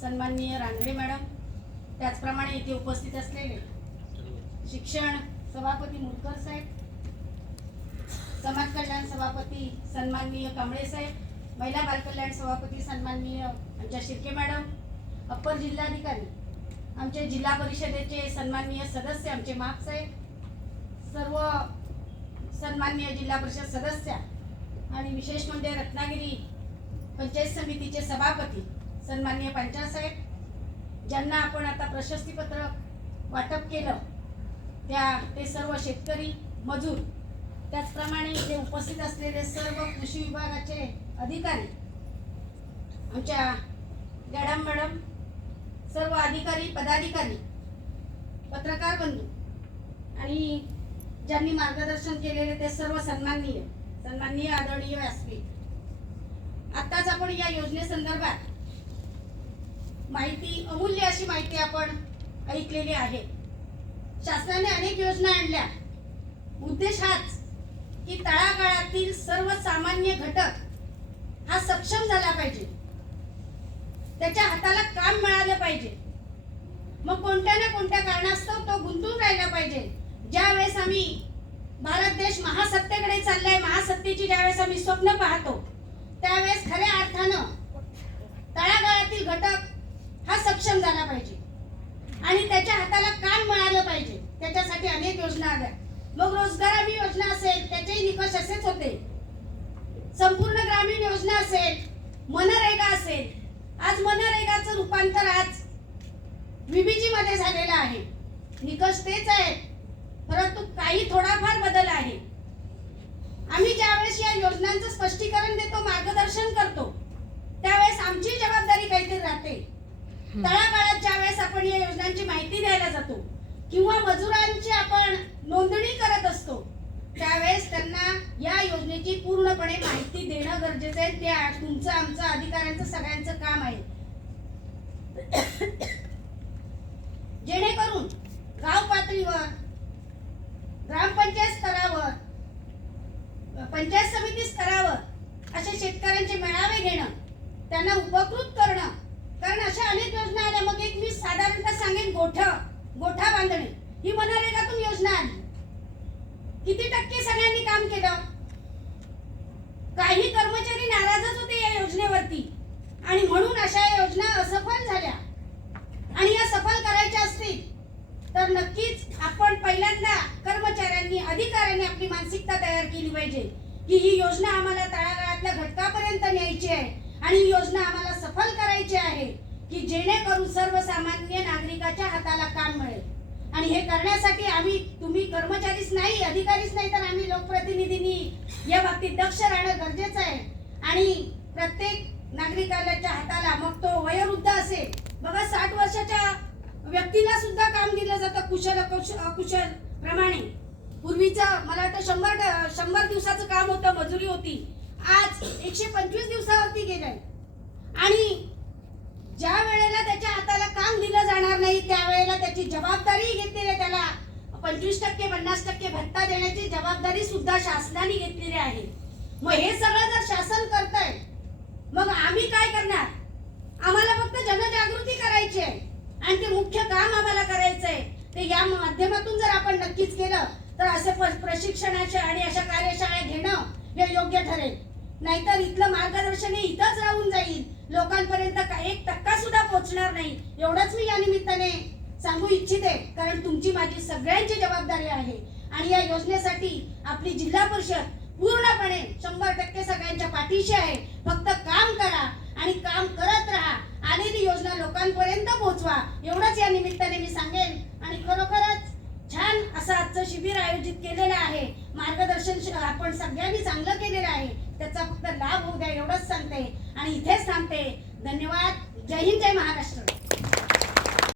सन्माननीय रानडे मॅडम, त्याचप्रमाणे इथे उपस्थित असलेले शिक्षण सभापती मुरकर साहेब, समाज कल्याण सभापती सन्माननीय कांबळे साहेब, महिला बालकल्याण सभापती सन्माननीय आमच्या शिर्के मॅडम, अप्पर जिल्हाधिकारी, आमचे जिल्हा परिषदेचे सन्माननीय सदस्य आमचे माप साहेब, सर्व सन्माननीय जिल्हा परिषद सदस्य आणि विशेष म्हणजे रत्नागिरी पंचायत समितीचे सभापती सन्माननीय पंचायत साहेब, ज्यांना आपण आता प्रशस्तीपत्र वाटप केलं ते सर्व शेतकरी मजूर, त्याचप्रमाणे इथे उपस्थित असलेले सर्व कृषी विभागाचे अधिकारी, आमच्या गॅडम मॅडम, सर्व अधिकारी पदाधिकारी, पत्रकार बंधू आणि ज्यांनी मार्गदर्शन केलेले ते सर्व सन्माननीय आदरणीय व्यासपीठ। आताच आपण या योजनेसंदर्भात माहिती, अमूल्य अशी माहिती आपण ऐकलेली आहे। शासनाने अनेक योजना आणल्या, उद्देश हाच की तळागाळातील सर्वसामान्य घटक हा सक्षम झाला पाहिजे, त्याच्या हाताला काम मिळालं पाहिजे। मग कोणत्या ना कोणत्या कारणास्तव तो गुंतून राहिला पाहिजे। ज्यावेळेस आम्ही भारत देश महासत्तेकडे चाललाय, महासत्तेची ज्यावेळेस आम्ही स्वप्न पाहतो, त्यावेळेस खऱ्या अर्थानं तळागाळातील घटक हा सक्षम झाला पाहिजे आणि त्याच्या हाताला काम मिळालं पाहिजे। त्याच्यासाठी अनेक योजना आल्या। मग रोजगार हमी योजना असेल, त्याचेही निकष असेच होते। संपूर्ण ग्रामीण योजना असेल, मनरेगा असेल, आज मनरेगाचं रूपांतर आज विबीजी मध्ये झालेलं आहे। निकष तेच आहेत, परंतु काही थोडाफार बदल आहे। आम्ही ज्यावेळेस या योजनांचं स्पष्टीकरण देतो, मार्गदर्शन करतो, त्यावेळेस आमची जबाबदारी काहीतरी राहते। तळागाळात ज्यावेळेस आपण या योजनांची माहिती द्यायला जातो किंवा मजुरांची आपण नोंदणी करत असतो, त्यावेळेस त्यांना या योजनेची पूर्णपणे माहिती देणं गरजेचं आहे। ते तुमचं, आमचं, अधिकाऱ्यांचं, सगळ्यांचं काम आहे, जेणेकरून गाव पातळीवर, ग्रामपंचायत स्तरावर, पंचायत समिती स्तरावर असे शेतकऱ्यांचे मेळावे घेणं, त्यांना उपकृत करणं। कारण अशा अनेक योजना आल्या। मग एक मी साधारणतः सांगेन, गोठा बांधणे ही मनरेगातून योजना आली। किती टक्के सगळ्यांनी काम केलं? काही कर्मचारी नाराजच होते या योजनेवरती आणि म्हणून अशा योजना असफल झाल्या। आणि या सफल करायच्या असतील तर नक्कीच आपण पहिल्यांदा कर्मचाऱ्यांनी, अधिकाऱ्यांनी आपली मानसिकता तयार केली पाहिजे की ही योजना आम्हाला तळागाळातल्या घटकापर्यंत न्यायची आहे आणि ही योजना आम्हाला सफल करायची आहे की जेणेकरून सर्वसामान्य नागरिकाच्या हाताला काम मिळेल। आणि हे करण्यासाठी तुम्ही कर्मचारीच नाही, अधिकारीच नाही, तर आम्ही लोकप्रतिनिधींनी या बाबतीत दक्ष राहणं गरजेचं आहे। आणि प्रत्येक नागरिकाच्या हाताला, मग तो वयोवृद्ध असेल, बघा 60 वर्षाच्या व्यक्तीला सुद्धा काम दिलं जातं कुशल अकुशल प्रमाणे। पूर्वीचं मला वाटतं 100 दिवसाचं काम होतं, मजुरी होती, आज 125 दिवसावरती गेलंय। आणि ज्या वेळेला त्याच्या हाताला काम दिलं जाणार नाही त्यावेळेला त्याची जबाबदारी घेतलेली आहे। त्याला 25% 50% भत्ता देण्याची जबाबदारी सुद्धा शासनाने घेतलेली आहे। मग हे सगळं जर शासन करतंय, मग आम्ही काय करणार? आम्हाला फक्त जनजागृती करायची आहे आणि ते मुख्य काम आम्हाला करायचंय। ते या माध्यमातून जर आपण नक्कीच केलं तर असे प्रशिक्षणाचे आणि अशा कार्यशाळा घेणं हे योग्य ठरेल। नाहीतर इथलं मार्गदर्शन हे इथंच राहून जाईल, लोकांपर्यंत 1% सुद्धा पोहोचणार नाही। एवढंच मी या निमित्ताने सांगू इच्छिते, कारण तुमची माझी सगळ्यांची जबाबदारी आहे आणि या योजनेसाठी आपली जिल्हा परिषद पूर्णपणे 100% सगळ्यांच्या पाठीशी आहे। फक्त काम करा आणि काम करत राहा, आलेली योजना लोकांपर्यंत पोहोचवा, एवढंच या निमित्ताने मी सांगेन। आणि खरोखरच छान असं आजचं शिबिर आयोजित केलेलं आहे, मार्गदर्शन आपण सगळ्यांनी चांगलं केलेलं आहे, त्याचा फक्त लाभ होऊ द्या एवढंच सांगते आणि इथेच थांबते। धन्यवाद। जय हिंद, जय महाराष्ट्र।